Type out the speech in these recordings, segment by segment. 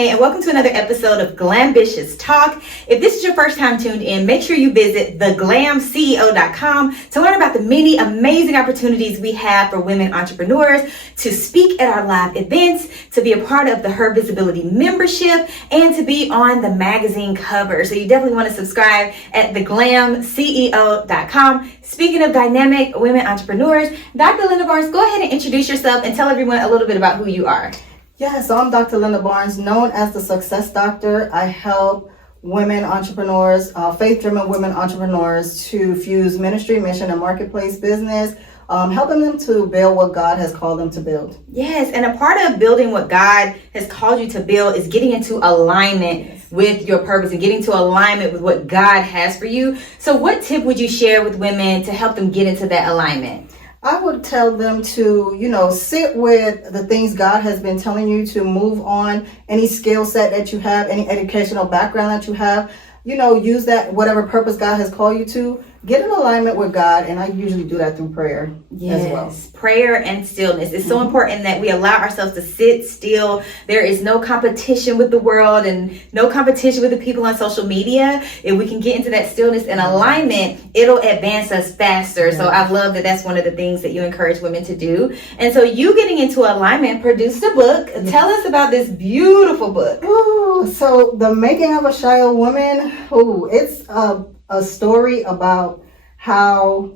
Renee, and welcome to another episode of Glambitious Talk. If this is your first time tuned in, make sure you visit theglamceo.com to learn about the many amazing opportunities we have for women entrepreneurs to speak at our live events, to be a part of the Her Visibility membership, and to be on the magazine cover. So you definitely want to subscribe at theglamceo.com. Speaking of dynamic women entrepreneurs, Dr. Lynda Barnes, go ahead and introduce yourself and tell everyone a little bit about who you are. Yeah, so I'm Dr. Lynda Barnes, known as the Success Doctor. I help women entrepreneurs, faith-driven women entrepreneurs to fuse ministry, mission, and marketplace business, helping them to build what God has called them to build. Yes, and a part of building what God has called you to build is getting into alignment with your purpose and getting to alignment with what God has for you. So what tip would you share with women to help them get into that alignment? I would tell them to, sit with the things God has been telling you, to move on any skill set that you have, any educational background that you have, use that, whatever purpose God has called you to, get in alignment with God. And I usually do that through prayer as well. Prayer and stillness. It's so important that we allow ourselves to sit still. There is no competition with the world and no competition with the people on social media. If we can get into that stillness and alignment, it'll advance us faster. Yes. So I love that that's one of the things that you encourage women to do. And so you getting into alignment produced a book. Yes. Tell us about this beautiful book. Ooh, so The Making of a Chayil Woman. It's a story about how,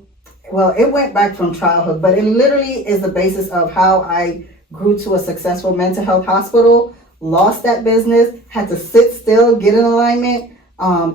it went back from childhood, but it literally is the basis of how I grew to a successful mental health hospital, lost that business, had to sit still, get in alignment,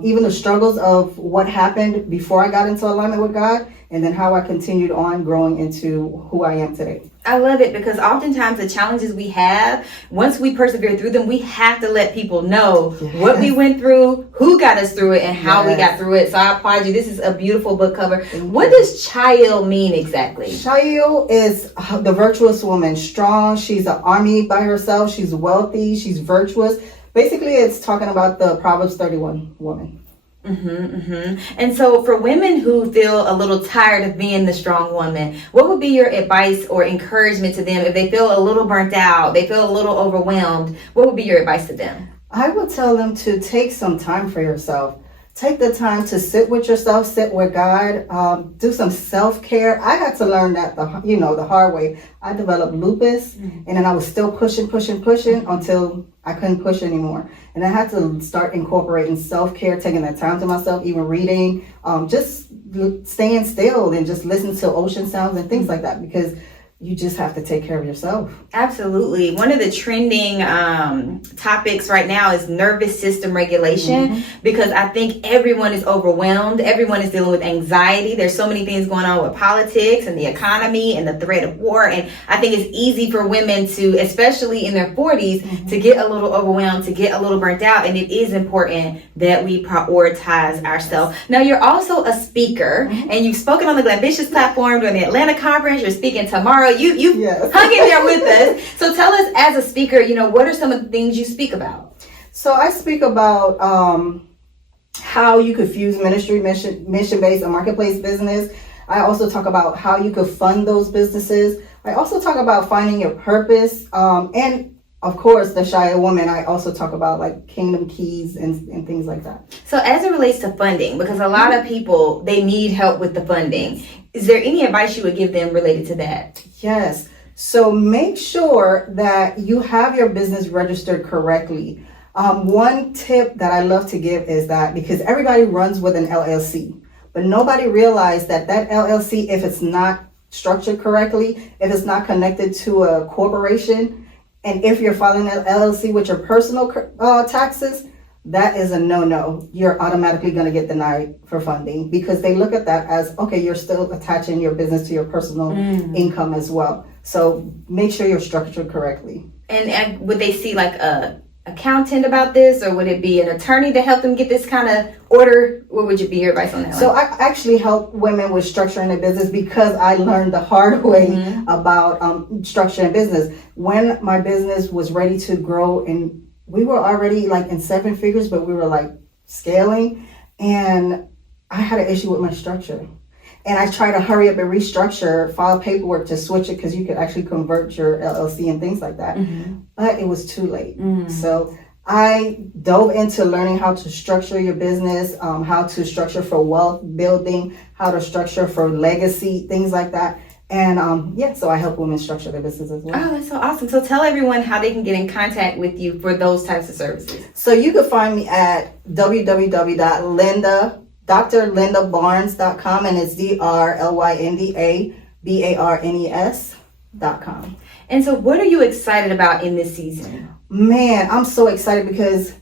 even the struggles of what happened before I got into alignment with God, and then how I continued on growing into who I am today. I love it because oftentimes the challenges we have, once we persevere through them, we have to let people know what we went through, who got us through it, and how we got through it. So I applaud you. This is a beautiful book cover. What does Chayil mean exactly? Chayil is the virtuous woman, strong. She's an army by herself. She's wealthy. She's virtuous. Basically, it's talking about the Proverbs 31 woman. And so for women who feel a little tired of being the strong woman, what would be your advice or encouragement to them if they feel a little burnt out, they feel a little overwhelmed? What would be your advice to them? I would tell them to take some time for yourself. Take the time to sit with yourself, sit with God, do some self-care. I had to learn that the hard way. I developed lupus, and then I was still pushing until I couldn't push anymore. And I had to start incorporating self-care, taking that time to myself, even reading, just staying still and just listening to ocean sounds and things like that, because you just have to take care of yourself. Absolutely. One of the trending topics right now is nervous system regulation, because I think everyone is overwhelmed. Everyone is dealing with anxiety. There's so many things going on with politics and the economy and the threat of war. And I think it's easy for women to, especially in their 40s, to get a little overwhelmed, to get a little burnt out. And it is important that we prioritize ourselves. Now, you're also a speaker, and you've spoken on the Glambitious platform during the Atlanta conference. You're speaking tomorrow. You hung in there with us. So tell us, as a speaker, what are some of the things you speak about? So I speak about how you could fuse ministry, mission-based, and marketplace business. I also talk about how you could fund those businesses. I also talk about finding your purpose. And of course, the Chayil Woman, I also talk about like kingdom keys and things like that. So as it relates to funding, because a lot of people, they need help with the funding. Is there any advice you would give them related to that? Yes. So make sure that you have your business registered correctly. One tip that I love to give is that, because everybody runs with an LLC, but nobody realized that LLC, if it's not structured correctly, if it's not connected to a corporation, and if you're filing an LLC with your personal taxes, that is a no-no. You're automatically going to get denied for funding, because they look at that as, okay, you're still attaching your business to your personal income as well. So make sure you're structured correctly. And would they see like a accountant about this, or would it be an attorney to help them get this kind of order? What would be your advice on that? So I actually help women with structuring their business, because I learned the hard way about structuring business. When my business was ready to grow, and we were already like in 7 figures, but we were like scaling, and I had an issue with my structure. And I tried to hurry up and restructure, file paperwork to switch it, because you could actually convert your LLC and things like that. But it was too late. So I dove into learning how to structure your business, how to structure for wealth building, how to structure for legacy, things like that. And so I help women structure their business as well. Oh, that's so awesome. So tell everyone how they can get in contact with you for those types of services. So you can find me at www.drlindabarnes.com, and it's DRLYNDABARNES.com. And so what are you excited about in this season? Man, I'm so excited because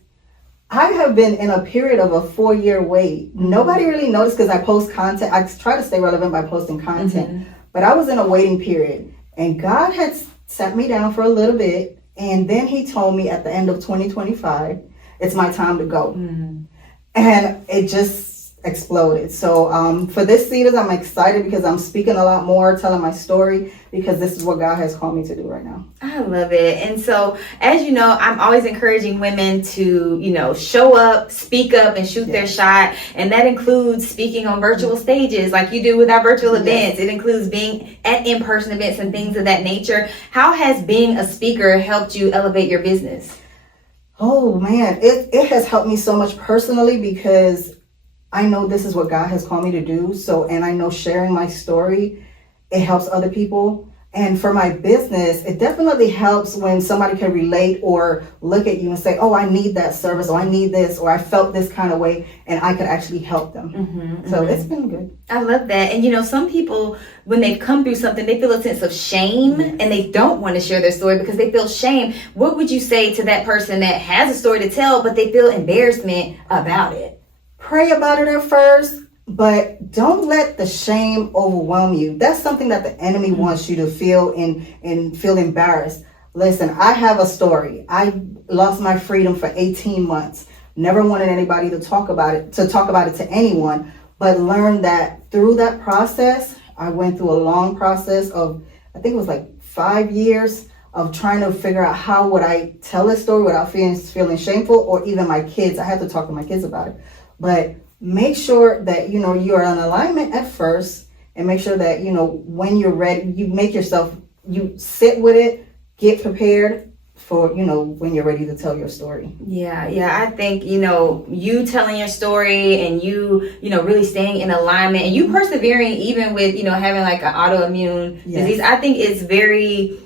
I have been in a period of a 4-year wait. Nobody really noticed because I post content. I try to stay relevant by posting content, but I was in a waiting period, and God had sat me down for a little bit, and then he told me at the end of 2025, it's my time to go. And it just exploded. So for this season, I'm excited because I'm speaking a lot more, telling my story, because this is what God has called me to do right now. I love it. And so, as you know, I'm always encouraging women to, show up, speak up, and shoot their shot. And that includes speaking on virtual stages like you do with our virtual events. It includes being at in-person events and things of that nature. How has being a speaker helped you elevate your business? Oh man, it has helped me so much personally because I know this is what God has called me to do. And I know sharing my story, it helps other people. And for my business, it definitely helps when somebody can relate or look at you and say, oh, I need that service, or I need this, or I felt this kind of way, and I could actually help them. So it's been good. I love that. And some people, when they've come through something, they feel a sense of shame and they don't want to share their story because they feel shame. What would you say to that person that has a story to tell, but they feel embarrassment about it? Pray about it at first, but don't let the shame overwhelm you. That's something that the enemy wants you to feel and feel embarrassed. Listen, I have a story. I lost my freedom for 18 months. Never wanted anybody to talk about it to anyone, but learned that through that process, I went through a long process of, I think it was like 5 years of trying to figure out how would I tell this story without feeling shameful, or even my kids. I had to talk to my kids about it. But make sure that, you're in alignment at first, and make sure that, when you're ready, you sit with it, get prepared for, when you're ready to tell your story. Yeah. I think, you telling your story and you really staying in alignment and you persevering even with, having like an autoimmune disease, I think it's very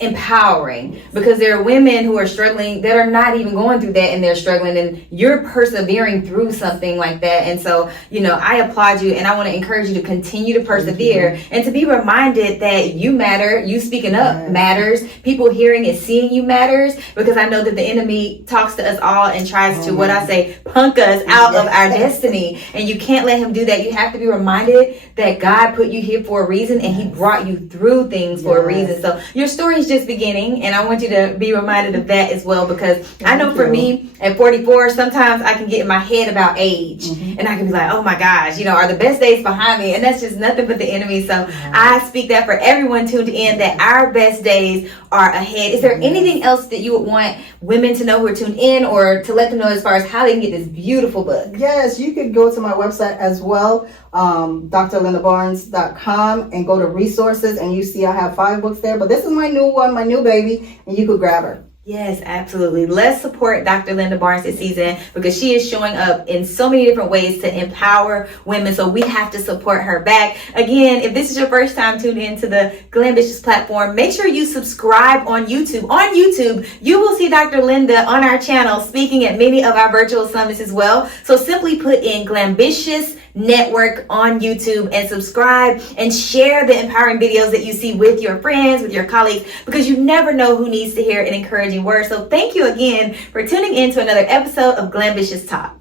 empowering, because there are women who are struggling that are not even going through that, and they're struggling, and you're persevering through something like that. And so, I applaud you, and I want to encourage you to continue to persevere and to be reminded that you matter. You speaking up matters. People hearing and seeing you matters, because I know that the enemy talks to us all and tries to, what I say, punk us out of our destiny, and you can't let him do that. You have to be reminded that God put you here for a reason, and he brought you through things for a reason. So your story is just beginning, and I want you to be reminded of that as well, because I know for me at 44, sometimes I can get in my head about age, and I can be like, oh my gosh, are the best days behind me? And that's just nothing but the enemy. So I speak that for everyone tuned in, that our best days are ahead. Is there anything else that you would want women to know who are tuned in, or to let them know as far as how they can get this beautiful book? Yes, you could go to my website as well, drlindabarnes.com, and go to resources, and you see I have 5 books there, but this is my new one, my new baby, and you could grab her. Yes, absolutely. Let's support Dr. Lynda Barnes this season, because she is showing up in so many different ways to empower women. So we have to support her back. Again, if this is your first time tuning into the Glambitious platform, make sure you subscribe on YouTube. On YouTube, you will see Dr. Lynda on our channel speaking at many of our virtual summits as well. So simply put in Glambitious Network on YouTube and subscribe, and share the empowering videos that you see with your friends, with your colleagues, because you never know who needs to hear an encouraging word. So thank you again for tuning in to another episode of Glambitious Talk.